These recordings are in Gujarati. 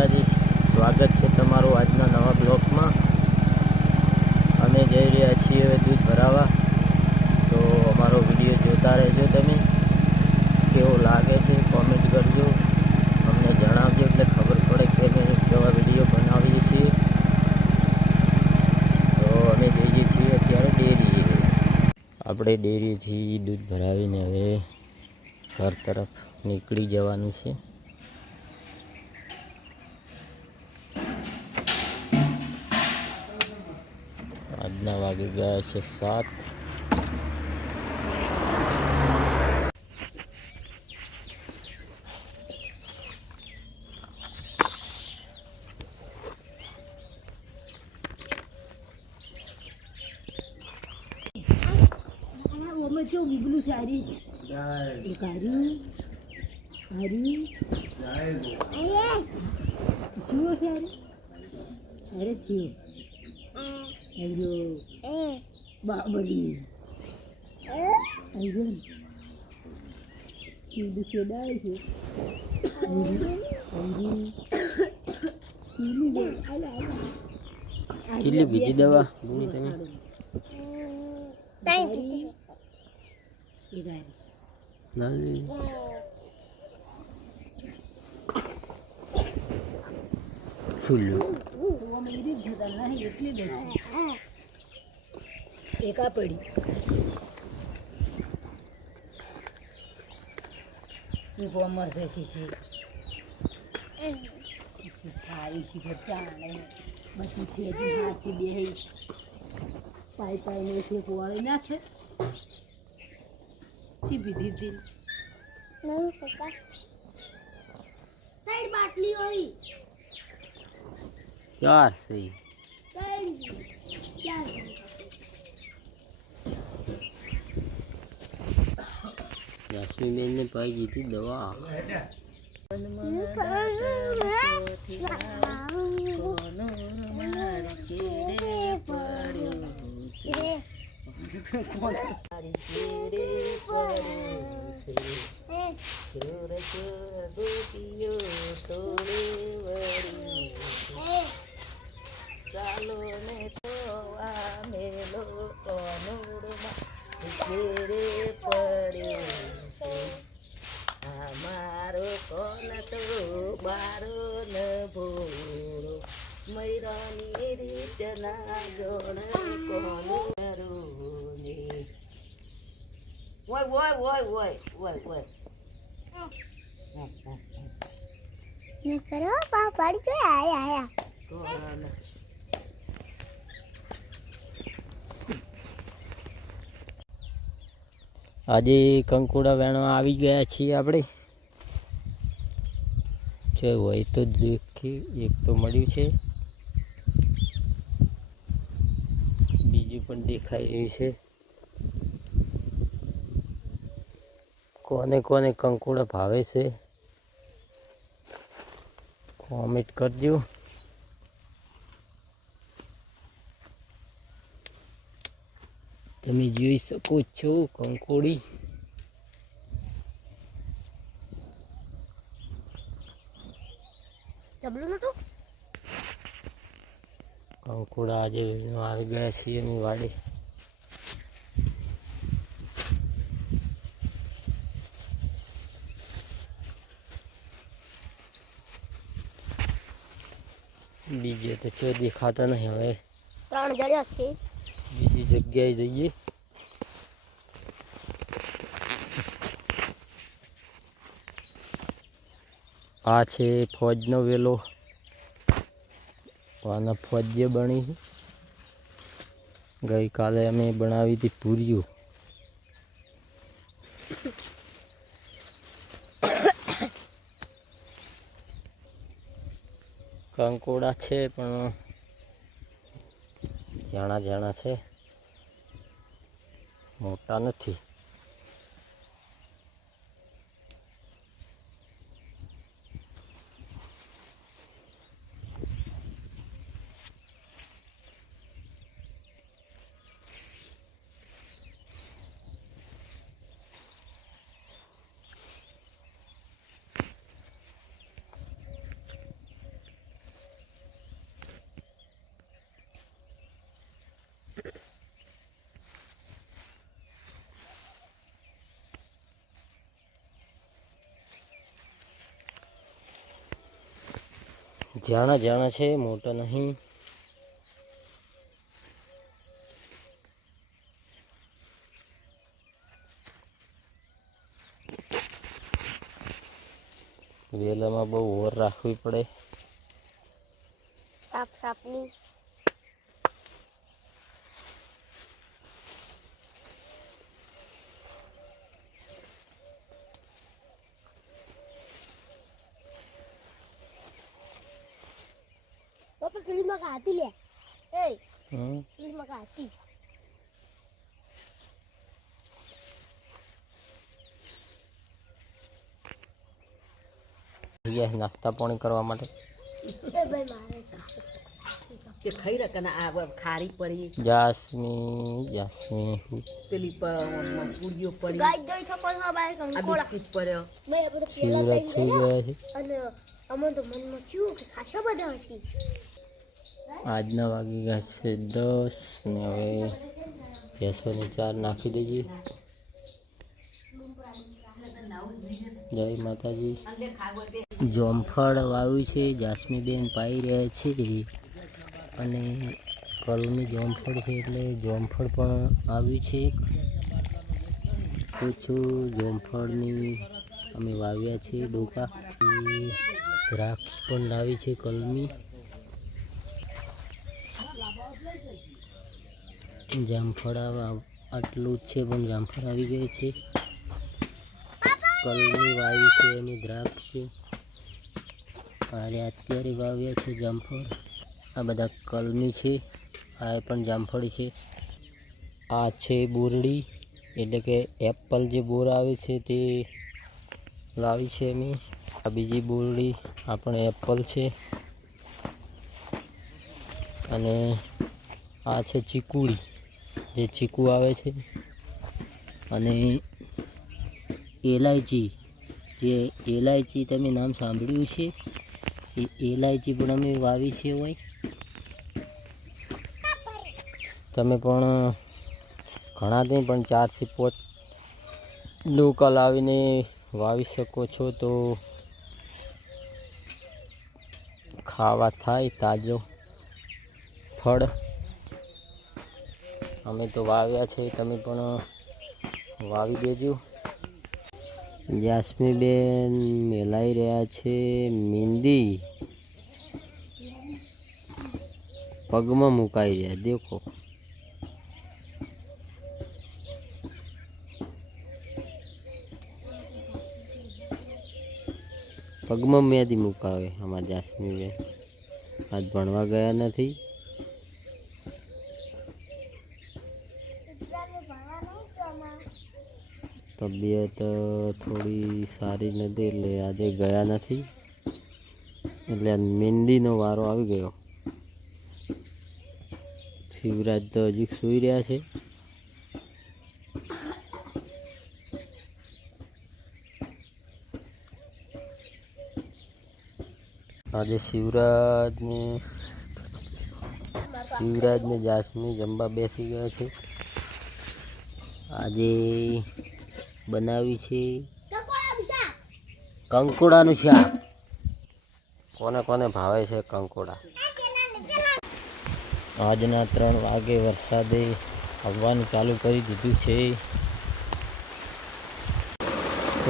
માતાજી, સ્વાગત છે તમારું આજના નવા બ્લોગમાં। અમે જઈ રહ્યા છીએ હવે દૂધ ભરાવા, તો અમારો વિડીયો જોતા રહેજો। તમે કેવો લાગે છે કોમેન્ટ કરજો, અમને જણાવજો એટલે ખબર પડે કે અમે કેવા વિડીયો બનાવીએ છીએ। તો અમે જઈએ છીએ અત્યારે ડેરીએ। આપણે ડેરીથી દૂધ ભરાવીને હવે ઘર તરફ નીકળી જવાનું છે। આજના વાગી ગયા છે 7। जो बिबलू सारी कारी हरी अरे शिव सारी अरे शिव अयो बाबली अयो शिव से डाल છે કેટલી બીજી દવા ભૂની તમે ફૂલ એટલી દસ એકા પડી ફોર્મમાં થશે શીશી ખાઈ શીખર ચાલે બધી ખેતી હાથથી બે પાઈ પાઈને છે પોવાળી નાખે ચીપી દીધી नहीं पता तेरी बाटली होई ચાર સહી तेरी क्या યાસ્મીન ને પાઈ દીધી દવા। ચોર ચોર ગોપીઓ તોડે વળી ચાલો ને ખોવા મેલો અનુરમાં ઘેરે પડ્યો છે અમારો કોન તો બારો ન ભોળો મૈરાની રીત ના જોણ કોનું કરું ને Woi, woi, woi, woi, woi, woi. नहीं करो पापा जो आया આજે કંકુડા વેણવા આવી ગયા છીએ આપણે। જે હોય તો દેખી એક તો મળ્યું છે, બીજું પણ દેખાઈ રહ્યું છે। કોને કોને કંકુડા ભાવે છે કોમેન્ટ કરજો। તમે જોઈ શકો છો કંકોડી चबलू ना तू કંકોડા આજે આવી ગયા છીએ એની વાડે। બીજે તો ચો દેખાતા નહીં, હવે 3 જણ્યા છે બીજી જગ્યાએ જઈએ। આ છે ફોજનો વેલો, આના ફોજ જે બની ગઈકાલે અમે બનાવી હતી પૂરીઓ। કંકોડા છે પણ જાણા જાણા છે, મોટા નથી। જાણા જાણા છે, મોટા નહીં. વેલામાં બહુ ઓર રાખવી પડે. સાપની પપ્પા ફ્રીજમાં કાઢી લે. એ ફ્રીજમાં કાઢી. નાસ્તા પાણી કરવા માટે એ ભાઈ મારે કે ખાઈ રકના આ ખારી પડી જાસ્મી પેલી પૂરીઓ પડી ગાય દોઈ છપલમાં બાય આ કંકોડા બિસ્કિટ પડ્યો. બે આપણે શિવરાજ સુઈ ગયા છે. અને અમને તો મનમાં થયું કે ખાસા બધા હશે. આજના વાગી ગયા છે 10 ને હવે ભેંસોને ચાર નાખી દઈએ. જય માતાજી. જોમફળ વાવ્યું છે, જાસ્મીબેન પાઈ રહ્યા છે અને કલમી જોમફળ છે એટલે જોમફળ પણ આવ્યું છે. પૂછું જોમફળની અમે વાવ્યા છે ડોકા. દ્રાક્ષ પણ લાવી છે કલમી. જામફળ આટલું જ છે પણ જામફળ આવી ગઈ છે. કલમી વાવી છે અને દ્રાક્ષ અને અત્યારે વાવ્યા છે જામફળ. આ બધા કલમી છે, આ પણ જામફળ છે. આ છે બોરડી એટલે કે એપલ જે બોર આવે છે તે લાવી છે અમે. આ બીજી બોરડી આ પણ એપલ છે અને આ છે ચીકુડી જે ચીકુ આવે છે. અને એલાયચી જે એલાયચી તમે નામ સાંભળ્યું છે એ એલાયચી પણ અમે વાવી છે. હોય તમે પણ ઘણા નહીં પણ 4 થી 5 ડોકા લાવીને વાવી શકો છો તો ખાવા થાય તાજો ફળ. અમે તો વાવ્યા છે, તમે પણ વાવી દેજો. જાસ્મીબેન મેલાઈ રહ્યા છે મહેંદી, પગમાં મુકાઈ રહ્યા. દેખો પગમાં મહેંદી મુકાવે અમારા જાસ્મીબેન. આજ ભણવા ગયા નથી. તબિયત થોડી સારી નથી એટલે આજે ગયા નથી. એટલે મહેંદીનો વારો આવી ગયો. શિવરાજ તો હજી સૂઈ રહ્યા છે. આજે શિવરાજને જાસ્મી જમવા બેસી ગયા છે. આજે બનાવી છે કંકોડાનું શાક. કોને કોને ભાવે છે કંકોડા. આજના 3 વાગે વરસાદે આવવાનું ચાલુ કરી દીધું છે.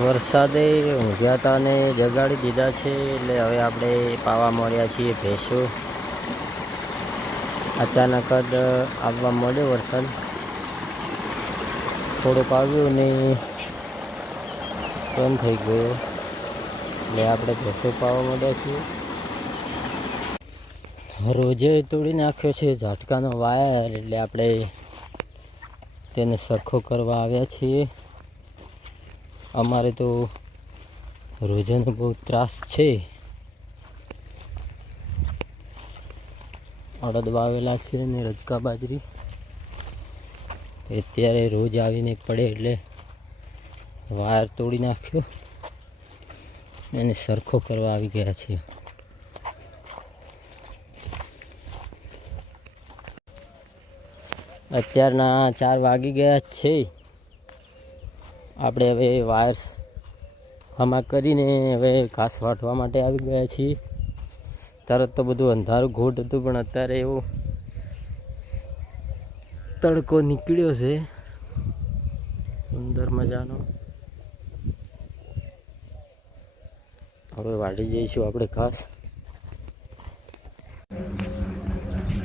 વરસાદે ઊંઘ્યા હતા ને જગાડી દીધા છે એટલે હવે આપણે પાવા મળ્યા છીએ ભેંસો. અચાનક જ આવવા મળ્યો વરસાદ. થોડોક આવ્યો ને બંધ થઈ ગયો એટલે આપણે ભેંસો પાવા મળ્યા છીએ. રોજે તોડી નાખ્યો છે ઝાટકાનો વાયર એટલે આપણે તેને સરખો કરવા આવ્યા છીએ. અમારે તો રોજાનો બહુ ત્રાસ છે. અડદ વાવેલા છે ને રજકા બાજરી. અત્યારે રોજ આવીને પડે એટલે વાયર તોડી નાખ્યો એને સરખો કરવા આવી ગયા છે. અત્યારના 4 વાગી ગયા છે. આપણે હવે વાયર હમા કરીને હવે ઘાસ વાટવા માટે આવી ગયા છીએ. તરત તો બધું અંધારું ઘોટ હતું, પણ અત્યારે એવો તડકો નીકળ્યો છે સુંદર મજાનો. હવે વાડી જઈશું આપણે ખાસ.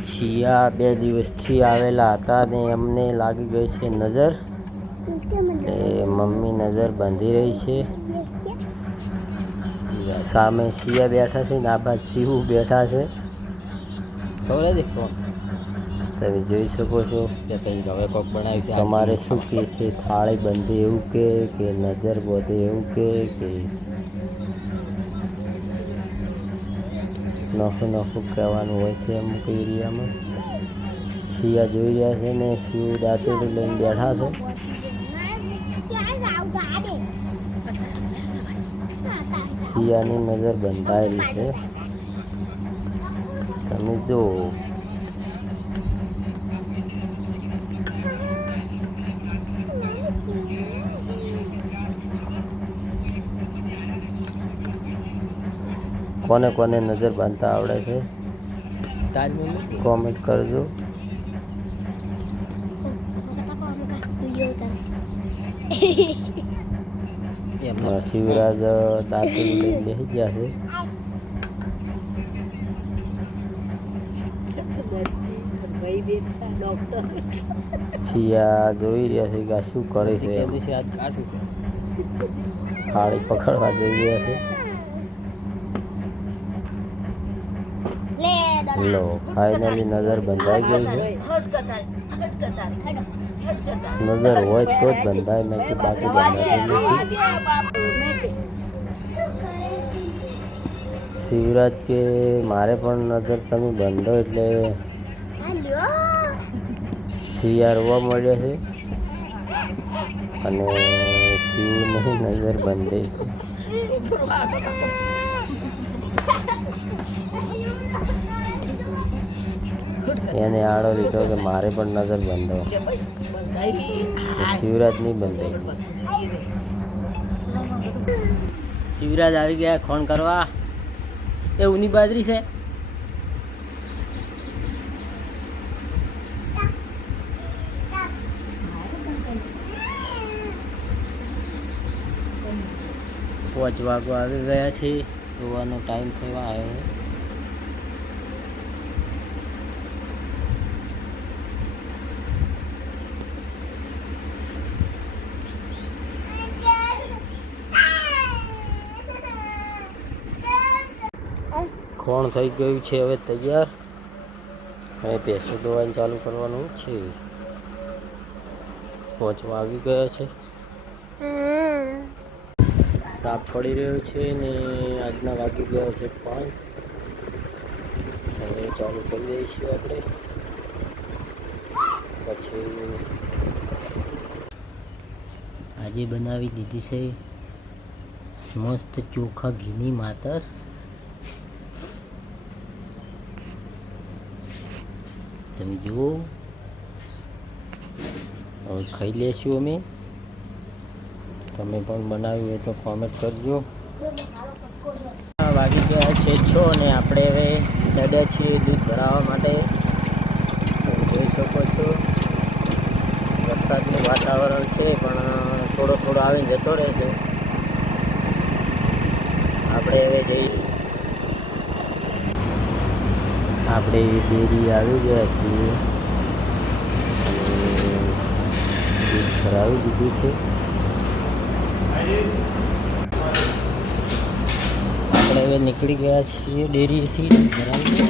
શિયા 2 દિવસથી આવેલા હતા ને એમને લાગી ગઈ છે નજર. એ મમ્મી નજર બાંધી રહી છે. સામે શિયા બેઠા છે ને આ બાજુ શિવું બેઠા છે. તમે જોઈ શકો છો કે કંઈ હવે કોક બનાવી છે. તમારે શું કહે છે? થાળી બંધી એવું કે નજર બધે એવું કે નોખું કહેવાનું હોય છે અમુક એરિયામાં. શિયા જોઈ રહ્યા છે ને શિવ દાંતેડી લઈને બેઠા છે. શિયાની નજર બંધાયેલી છે, તમે જો. કોને કોને નજર બાંધતા આવડે છે કોમેન્ટ કરજો. શિવરાજ દાંતેડી લઈને બેસી ગયા છે. શિયા જોઈ રહ્યા છે કે શું કરે છે. થાળી પકડવા જઈ રહ્યા છે. લો ફાઇનલી નજર બંધાઈ ગઈ છે. નજર હોય તો જ બંધાય, નથી બાકી બંધાતી નથી. શિવરાજ કે મારે પણ નજર તમે બંધો એટલે શિયા રોવા મળ્યા છે અને શિવની નજર બંધે. એને આડો લીધો કે મારે પણ નજર બંધો. શિવરાજ નહીં બંધાઈ. શિવરાજ આવી ગયા ખોણ કરવા. એ ઊની બાજરી છે. પાંચ વાગવા આવી ગયા છે. જોવાનો ટાઈમ થવા આવ્યો. ખોણ થઈ ગયું છે હવે તૈયાર. હવે ભેંસો દોવાનું ચાલુ કરવાનું છે. પહોંચવા આવી ગયા છે. તાપ પડી રહ્યો છે ને આજના વાગી ગયા છે 5. હવે ચાલુ કરી દઈશું આપણે. પછી આજે બનાવી દીધી છે મસ્ત ચોખા ઘીની માતર. તમે જુઓ. હવે ખાઈ લેશું અમે. તમે પણ બનાવ્યું હોય તો કોમેન્ટ કરજો. વાગી ગયા છે 6 અને આપણે હવે ચડ્યા છીએ દૂધ ભરાવવા માટે. તમે જોઈ શકો છો વરસાદનું વાતાવરણ છે, પણ થોડો આવીને જતો રહે છે. આપણે હવે જઈએ. આપણે ડેરી આવી ગયા છીએ. દૂધ ભરાવી દીધું છે. આપણે હવે નીકળી ગયા છીએ ડેરીથી દૂધ ભરાવી.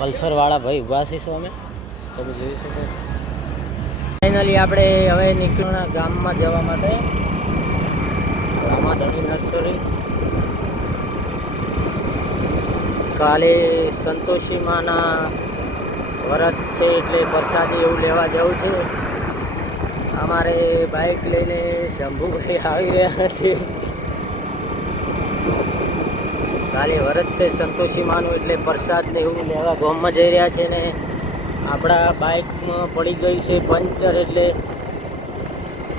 પલ્સર વાળા ભાઈ ઉભા છે સામે, તમે જોઈ શકો. ફાઇનલી આપણે હવે નીકળ્યા ગામમાં જવા માટે. રામાધણી નર્સરી. કાલે સંતોષી માના વ્રત છે એટલે પ્રસાદી એવું લેવા જવું છે. અમારે બાઇક લઈને શંભુભાઈ આવી રહ્યા છે. કાલે વરદ છે સંતોષી માનું એટલે પ્રસાદ ને એવું લેવા ગામમાં જઈ રહ્યા છે ને આપણા બાઇકમાં પડી ગયું છે પંચર, એટલે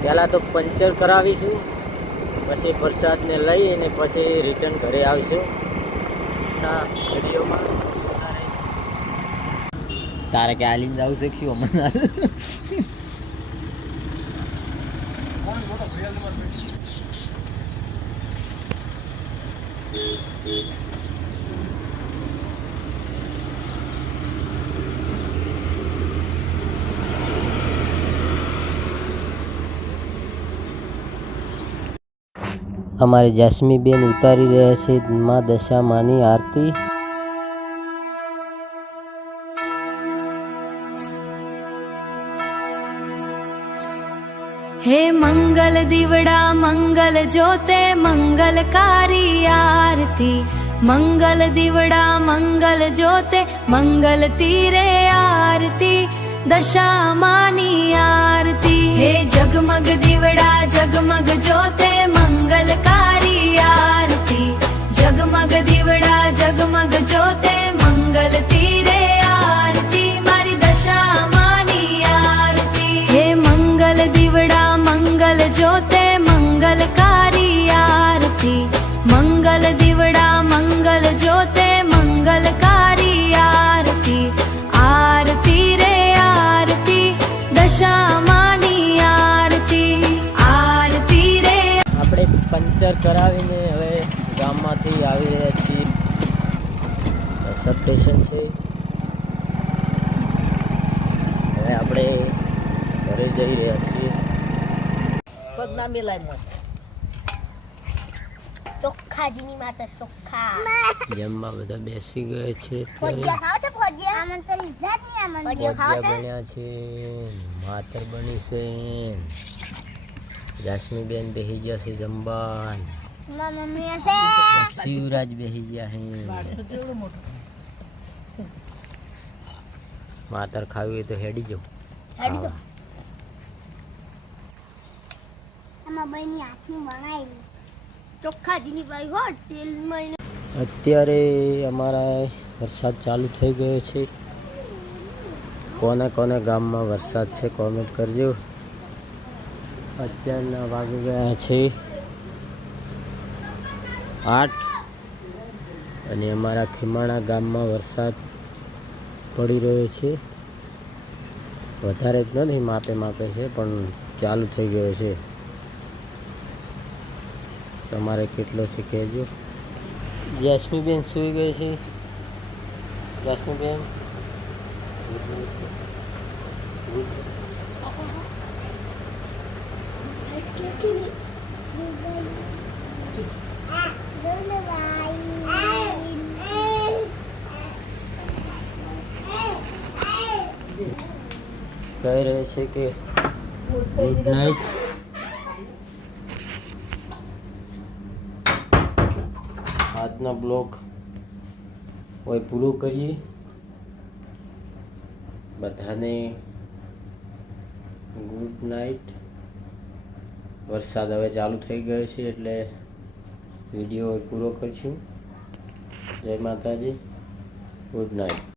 પહેલાં તો પંચર કરાવીશું, પછી પ્રસાદને લઈ અને પછી રિટર્ન ઘરે આવીશું. વિડીયોમાં તારે કે આલીને જાવ છે શું મને અમારી જાસ્મીબેન ઉતારી રહ્યા છે મા દશામાની આરતી. हे मंगल दिवड़ा मंगल जोते मंगलकारी आरती, मंगल दिवड़ा मंगल जोते मंगल तीरे आरती, दशा मानी आरती. हे जगमग दिवड़ा जगमग जोते मंगलकारी आरती, जगमग दिवड़ा जगमग जोते मंगल तीरे आरती, मारी दशा मानी आरती. हे मंगल दिवड़ा मंगल जोते मंगलकारी आरती, मंगल दिवड़ा मंगल जोते मंगलकारी आरती, आरती रे आरती दशा मानी आरती, आरती रे. આપણે પંચર કરાવીને હવે ગામમાંથી આવી રહ્યા છીએ. સબ સ્ટેશન છે. હવે આપણે ઘરે જઈ રહ્યા છીએ. પગના મેલાય મત ચોખ્ખાજીની માતા ચોખ્ખા જમવા બધા બેસી ગયા છે. ફોજિયા ખાવ છે ફોજિયા આમન તો લીધા જ નહીં આમન ફોજિયા ખાવ છે બન્યા છે, માતર બની છે, જાસ્મીબેન બેસી ગયા છે જમવા, મારા મમ્મી હશે શિવરાજ બેસી ગયા છે. માતર ખાવી હોય તો હેડી જાઓ. હેડી તો આમાં બની આખી બનાવી ચોખ્ખાજીની બાઈ હો તેલમાં અત્યારે અમારા વરસાદ ચાલુ થઈ ગયો છે. કોને કોને ગામમાં વરસાદ છે કોમેન્ટ કરજો. અત્યારના વાગી ગયા છે 8 અને અમારા ખીમાણા ગામમાં વરસાદ પડી રહ્યો છે. વધારે જ નથી, માપે માપે છે પણ ચાલુ થઈ ગયો છે. તમારે કેટલો છે કહેજો. જાસ્મીબેન સૂઈ ગઈ છે. જાસ્મીબેન કહી રહે છે કે ગુડ નાઇટ. આજનો બ્લોગ કોઈ પૂરો કરીએ. બધાને ગુડ નાઇટ. વરસાદ હવે ચાલુ થઈ ગયો છે એટલે વિડીયો પૂરો કરશું. જય માતાજી. Good night.